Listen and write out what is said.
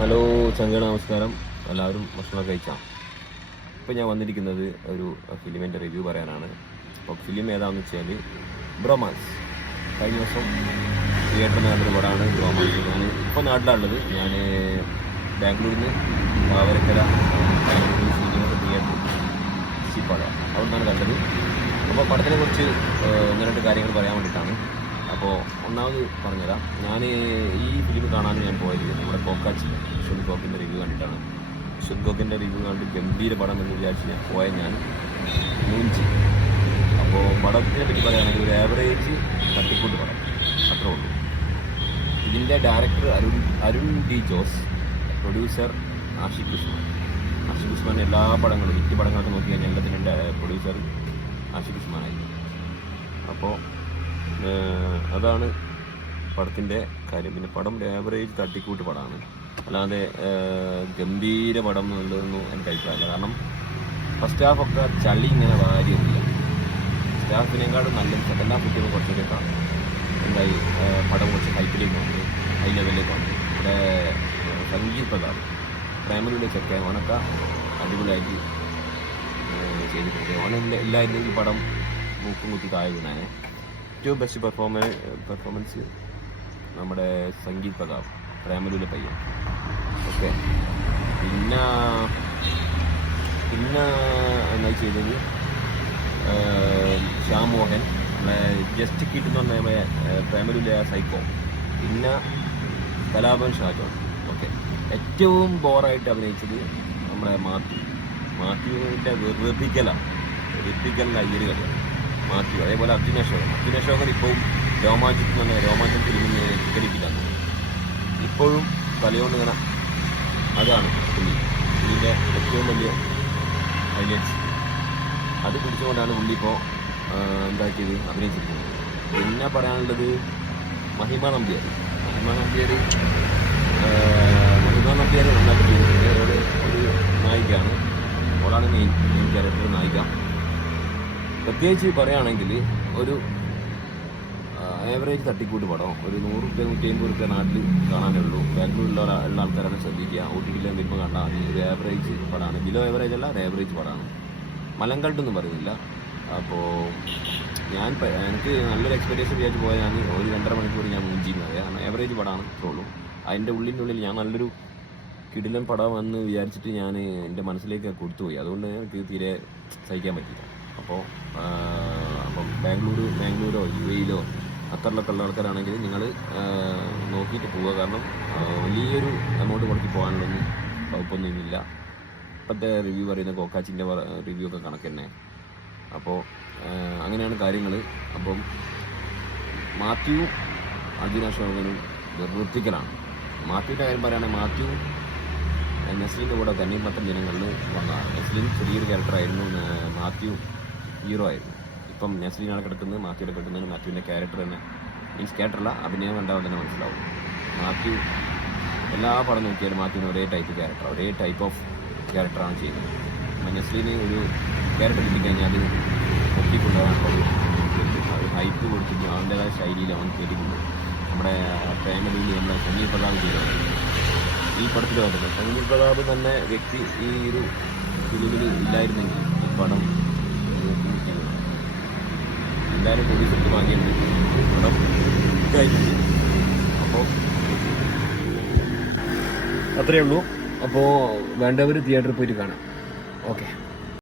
Hello ചങ്ക നമസ്കാരം. എല്ലാവരും ഭക്ഷണം കഴിച്ചാൽ ഇപ്പോൾ ഞാൻ വന്നിരിക്കുന്നത് ഒരു ഫിലിമിൻ്റെ റിവ്യൂ പറയാനാണ്. അപ്പോൾ ഫിലിം ഏതാണെന്ന് വെച്ചാൽ ബ്രോമാൻസ്. കഴിഞ്ഞ ദിവസം തിയേറ്ററിൽ നടന്നൊരു പടമാണ് ബ്രോമാൻസ്. ഞാൻ ഇപ്പോൾ നാട്ടിലാണുള്ളത്. ഞാൻ ബാംഗ്ലൂരിൽ നിന്ന് പാവരക്കര തിയേറ്റർ സിപ്പാട അവിടെ നിന്നാണ് കണ്ടത്. അപ്പോൾ പടത്തിനെ കുറിച്ച് ഒന്ന് രണ്ട് കാര്യങ്ങൾ പറയാൻ വേണ്ടിയിട്ടാണ്. അപ്പോൾ ഒന്നാമത് പറഞ്ഞുതരാം. ഞാൻ ഈ ഫിലിം കാണാൻ ഞാൻ പോയത് നമ്മുടെ കോക്കാച്ചി ഷുൻകോക്കിൻ്റെ റിവ്യൂ കണ്ടിട്ടാണ്. ഷുൻകോക്കിൻ്റെ റിവ്യൂ കണ്ട് ഗംഭീര പടം എന്ന് വിചാരിച്ച് ഞാൻ പോയ ഞാൻ മൂഞ്ചി. അപ്പോൾ പടത്തിനെ പറ്റി പറയുകയാണെങ്കിൽ ഒരു ആവറേജ് തട്ടിക്കൂട്ട് പടം അത്രേ ഉള്ളൂ. ഇതിൻ്റെ director Arun D Jose, producer Ashiq Usman. Ashiq Usman എല്ലാ പടങ്ങളും ഹിറ്റ് പടങ്ങളൊക്കെ നോക്കി കഴിഞ്ഞാൽ എല്ലാത്തിൻ്റെ പ്രൊഡ്യൂസർ ആഷിഖ് ഉസ്മാനായിരുന്നു. അപ്പോൾ അതാണ് പടത്തിൻ്റെ കാര്യം. പിന്നെ പടം ആവറേജ് തട്ടിക്കൂട്ട് പടമാണ്, അല്ലാതെ ഗംഭീര പടം എന്നുള്ളതൊന്നും എനിക്ക് അഭിപ്രായമില്ല. കാരണം ഫസ്റ്റ് ഹാഫൊക്കെ ചളി ഇങ്ങനെ വാരിയൊന്നുമില്ല. ഫസ്റ്റ് ഹാഫിനേക്കാളും നല്ല സെക്കൻഡ് ഹാഫ് കിട്ടിയപ്പോൾ കുറച്ചുകൂടിയൊക്കെ എന്തായി പടം കുറച്ച് ഹൈപ്പിലേക്ക് വന്നു, ഹൈ ലെവലിലേക്ക് വന്നു. ഇവിടെ സംഗീത് പ്രതാപ് പ്രേമലൂടെ ചെക്ക ഓനൊക്കെ അടിപൊളിയായിട്ട് ചെയ്തിട്ടുണ്ട്. ഓനില്ലായിരുന്നെങ്കിൽ പടം മൂക്കും കുത്തി താഴെ വീണാനെ. ഏറ്റവും ബെസ്റ്റ് പെർഫോമൻസ് നമ്മുടെ സംഗീത് പ്രതാപ്, പ്രേമലൂലെ പയ്യൻ. ഓക്കെ, പിന്നെ എന്താ ചെയ്തത് ശ്യാം മോഹൻ, നമ്മളെ ജസ്റ്റ് കിട്ട് എന്ന് പറഞ്ഞ നമ്മളെ പ്രേമലൂലെ സൈക്കോ, പിന്നെ കലാഭവൻ ഷാജോൺ. ഓക്കെ, ഏറ്റവും ബോറായിട്ട് അഭിനയിച്ചത് നമ്മുടെ മാത്യുവിൻ്റെ വെറുപ്പിക്കലിൻ്റെ അയ്യര് കളിയാണ് മാത്യു. അതേപോലെ അർജുന അശോകൻ ഇപ്പോഴും രോമാഞ്ചത്തിൽ ഫിലിമിന് ചിത്രീകരിക്കില്ലാന്ന് ഇപ്പോഴും തലയോണ്ട് ഇങ്ങനെ. അതാണ് പുള്ളിൻ്റെ ഏറ്റവും വലിയ ഹൈലൈറ്റ്സ്. അത് പിടിച്ചുകൊണ്ടാണ് പുള്ളി ഇപ്പോൾ എന്താക്കിയത് അഭിനയിച്ചിരിക്കുന്നത്. പിന്നെ പറയാനുള്ളത് മഹിമ നമ്പ്യാർ നന്നാക്കി ചെയ്തിട്ടുണ്ട്. ഒരു നായികയാണ്, അവളാണ് മെയിൻ ക്യാരക്ടർ നായിക. പ്രത്യേകിച്ച് പറയുകയാണെങ്കിൽ ഒരു ആവറേജ് തട്ടിക്കൂട്ട് പടം, ഒരു 100 രൂപ 150 രൂപ നാട്ടിൽ കാണാനേ ഉള്ളൂ. ബാംഗ്ലൂരിലുള്ള ആൾക്കാരാണ് ശ്രദ്ധിക്കുക. OTT വരുമ്പോൾ കണ്ടാൽ മതി. ഒരു ആവറേജ് പടമാണ്, ബിലോ ആവറേജ് അല്ല, ഒരു ആവറേജ് പടമാണ്. മലങ്കൾട്ടൊന്നും പറയുന്നില്ല. അപ്പോൾ എനിക്ക് നല്ലൊരു എക്സ്പെക്ടേഷൻ വിചാരിച്ച് പോയാൽ ഞാൻ ഒരു 2.5 മണിക്കൂർ ഞാൻ മൂഞ്ചിന്ന് പറയാം. കാരണം ആവറേജ് പടമാണ് ഇത്രയുള്ളൂ. അതിൻ്റെ ഉള്ളിൽ ഞാൻ നല്ലൊരു കിടിലൻ പടം എന്ന് വിചാരിച്ചിട്ട് ഞാൻ എൻ്റെ മനസ്സിലേക്ക് കൊടുത്തുപോയി. അതുകൊണ്ട് എനിക്ക് തീരെ സഹിക്കാൻ പറ്റില്ല. അപ്പം ബാംഗ്ലൂരോ UAE ഖത്തറിലൊക്കെ ഉള്ള ആൾക്കാരാണെങ്കിൽ നിങ്ങൾ നോക്കിയിട്ട് പോവുക. കാരണം വലിയൊരു എമൗണ്ട് മുടക്കി പോകാനുള്ളൊന്നും കുഴപ്പമൊന്നുമില്ല. ഇപ്പോഴത്തെ റിവ്യൂ പറയുന്ന കോക്കാച്ചിൻ്റെ റിവ്യൂ ഒക്കെ കണക്ക് തന്നെ. അപ്പോൾ അങ്ങനെയാണ് കാര്യങ്ങൾ. അപ്പം മാത്യു അർജുന അശോകനും വെറുപ്പിക്കലാണ്. മാത്യുവിൻ്റെ കാര്യം പറയുകയാണെങ്കിൽ മാത്യു നസ്ലിൻ്റെ കൂടെ തണ്ണീർമത്തൻ ദിനങ്ങളിൽ വന്നതാണ്. നസ്ലിൻ ചെറിയൊരു ക്യാരക്ടറായിരുന്നു, മാത്യു ഹീറോ ആയിരുന്നു. ഇപ്പം നസ്ലിനാണ് കിടക്കുന്നത്, മാത്യുവിടെ കിടക്കുന്നത്. മാത്യുവിൻ്റെ ക്യാരക്ടർ തന്നെ, മീൻസ് ക്യാരക്ടറല്ല, അഭിനയം കണ്ടാൽ തന്നെ മനസ്സിലാവും. മാത്യു എല്ലാ പടം നോക്കിയാലും മാത്യുവിന് ഒരേ ടൈപ്പ് ക്യാരക്ടർ, ഒരേ ടൈപ്പ് ഓഫ് ക്യാരക്ടറാണ് ചെയ്യുന്നത്. അപ്പം നസ്ലിന് ഒരു ക്യാരക്ടർ കിട്ടിക്കഴിഞ്ഞാൽ അത് പൊട്ടിക്കൊണ്ടുപോകാനുള്ളത് അത് ഹൈപ്പ് കൊടുത്തിട്ട് അവൻ്റേതായ ശൈലിയിൽ അവൻ കയറ്റിക്കൊണ്ട് നമ്മുടെ പ്രേമലൂരിൽ നമ്മുടെ സംഗീത് പ്രതാപ് ചെയ്തത് ഈ പടത്തിൽ വന്നത്. സംഗീത് പ്രതാപ് തന്നെ വ്യക്തി ഈ ഒരു ഫിലിമിൽ ഇല്ലായിരുന്നെങ്കിൽ ഈ പടം എന്തായാലും പ്രൊഡ്യൂസർക്ക് വാങ്ങിയിട്ടുണ്ട് പടം കഴിഞ്ഞു. അപ്പോൾ അത്രയേ ഉള്ളൂ. അപ്പോൾ വേണ്ടവർ തിയേറ്ററിൽ പോയിട്ട് കാണാം. ഓക്കെ.